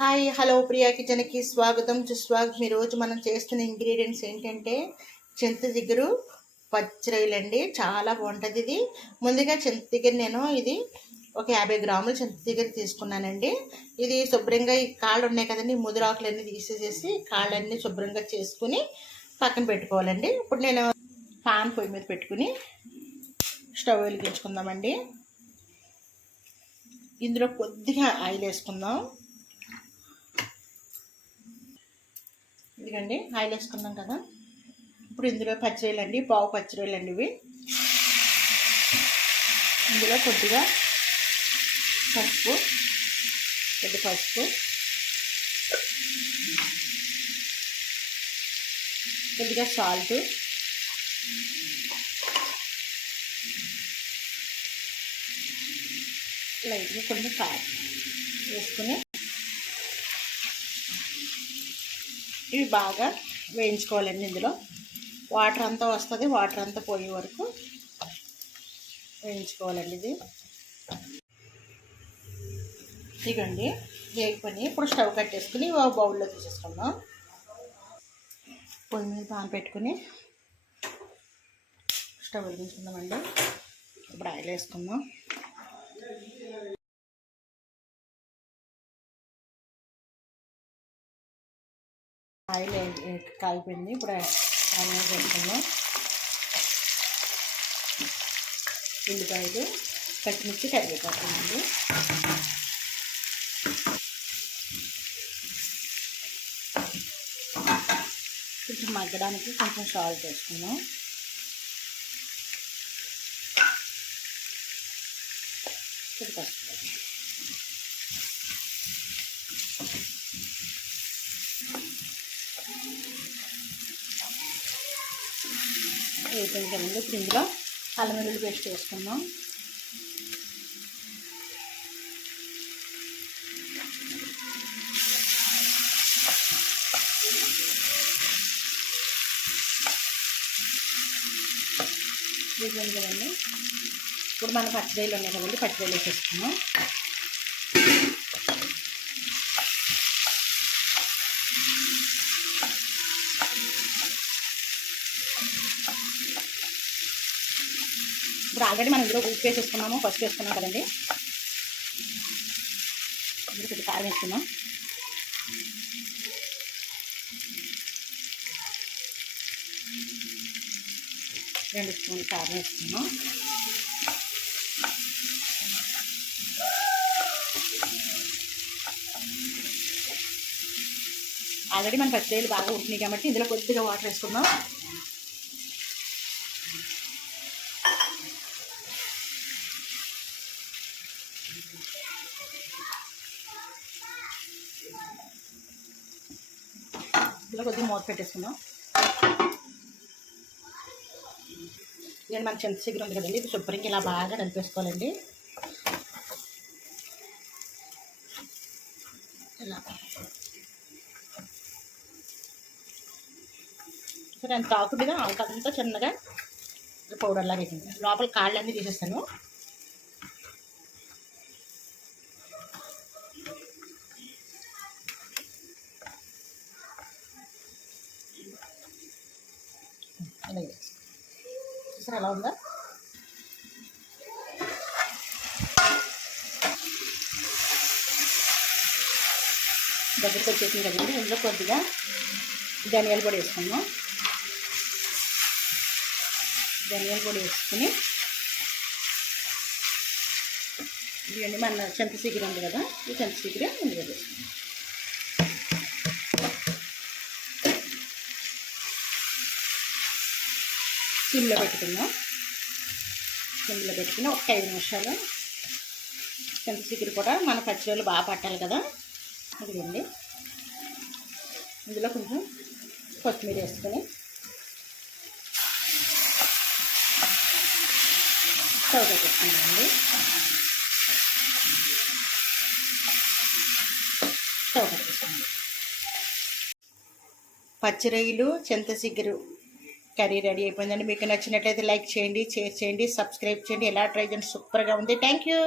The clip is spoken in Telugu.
హాయ్ హలో ప్రియా కిచెన్కి స్వాగతం సుస్వాగతం. ఈరోజు మనం చేస్తున్న ఇంగ్రీడియంట్స్ ఏంటంటే చింతచిగురు పచ్చిరొయ్యలండి. చాలా బాగుంటుంది ఇది. ముందుగా చింతచిగురు నేను ఇది ఒక 50 గ్రాముల చింతచిగురు తీసుకున్నానండి. ఇది శుభ్రంగా ఈ కాళ్ళు ఉన్నాయి కదండి, ముదురాకులన్నీ తీసేసేసి కాళ్ళన్నీ శుభ్రంగా చేసుకుని పక్కన పెట్టుకోవాలండి. ఇప్పుడు నేను పాన్ పొయ్యి మీద పెట్టుకుని స్టవ్ వెలిగించుకుందామండి. ఇందులో కొద్దిగా ఆయిల్ వేసుకుందాం. ఇదిగండి ఆయిల్ వేసుకున్నాం కదా. ఇప్పుడు ఇందులో పచ్చిరొయ్యలు అండి, పావు పచ్చిరొయ్యలు అండి ఇవి. ఇందులో కొద్దిగా పసుపు, కొద్దిగా సాల్ట్, లైట్గా కొంచెం కారం వేసుకుని ఇవి బాగా వేయించుకోవాలండి. ఇందులో వాటర్ అంతా వస్తుంది, వాటర్ అంతా పోయే వరకు వేయించుకోవాలండి. ఇదిగండి వేగిపోయి ఇప్పుడు స్టవ్ కట్టేసుకుని బౌల్లో తీసేసుకుందాం. పొయ్యి మీద పాన్ పెట్టుకుని స్టవ్ వెలిగించుకుందామండి. ఇప్పుడు ఆయిల్ వేసుకుందాం. ఆయిల్ కాగిపోయింది. ఇప్పుడు ఆయిల్ వేసుకుందాం. ఉల్లిపాయలు, పచ్చిమిర్చి, కరివేపాకు అండి. కొంచెం మగ్గడానికి కొంచెం సాల్ట్ వేసుకుందాం. అయిపోయింది కదండి. ఇప్పుడు ఇందులో అల్లం వెల్లుల్లి పేస్ట్ వేసుకుందాం. అయిపోయింది కదండి. ఇప్పుడు మన పచ్చిరొయ్యలు ఉన్నాయి కదండి, పచ్చిరొయ్యలు వేసేసుకున్నాం. ఇప్పుడు ఆల్రెడీ మనం ఇందులో ఉప్పు వేసేసుకున్నాము, పసుపు వేసుకున్నాం కదండి. ఇందులో కొద్దిగా కారం వేసుకున్నాం. రెండు స్పూన్లు కారం వేసుకున్నాం. ఆల్రెడీ మన పచ్చిరొయ్యలు బాగా ఉడికినాయి కాబట్టి ఇందులో కొద్దిగా వాటర్ వేసుకుందాం. ఇందులో కొద్దిగా మూత పెట్టేసుకుందాం. నేను మన చింతచిగురు ఉంది కదండి, ఇది శుభ్రంగా ఇలా బాగా కలిపేసుకోవాలండి. ఇలా సరే అంత ఆకుడిగా ఆకంతా చిన్నగా పౌడర్ లాగా వేసింది. లోపల కాళ్ళన్నీ తీసేస్తాను. సరే ఎలా ఉందా? దగ్గరికి వచ్చేసింది కదండి. ఇందులో కొద్దిగా ధనియాల పొడి వేసుకున్నాం. ధనియాల పొడి వేసుకుని ఇవన్నీ మన చింతచిగురు ఉంది కదా, ఈ చింతచిగురే ముందుగా వేసుకున్నాం. సిమ్లో పెట్టుకుందాం. సిమ్లో పెట్టుకుని ఒక 5 నిమిషాలు చింతచిగురు కూడా మన పచ్చిరొయ్యలు బాగా పట్టాలి కదా. ఇదిగోండి ఇందులో కొంచెం కొత్తిమీర వేసుకొని స్టవ్ పెట్టేసుకుందామండి. స్టవ్ పెట్టేసుకోండి. పచ్చిరొయ్యలు చింతచిగురు కర్రీ రెడీ అయిపోయిందండి. మీకు నచ్చినట్లయితే లైక్ చేయండి, షేర్ చేయండి, సబ్స్క్రైబ్ చేయండి. ఎలా ట్రై చేయండి, సూపర్గా ఉంది. Thank you.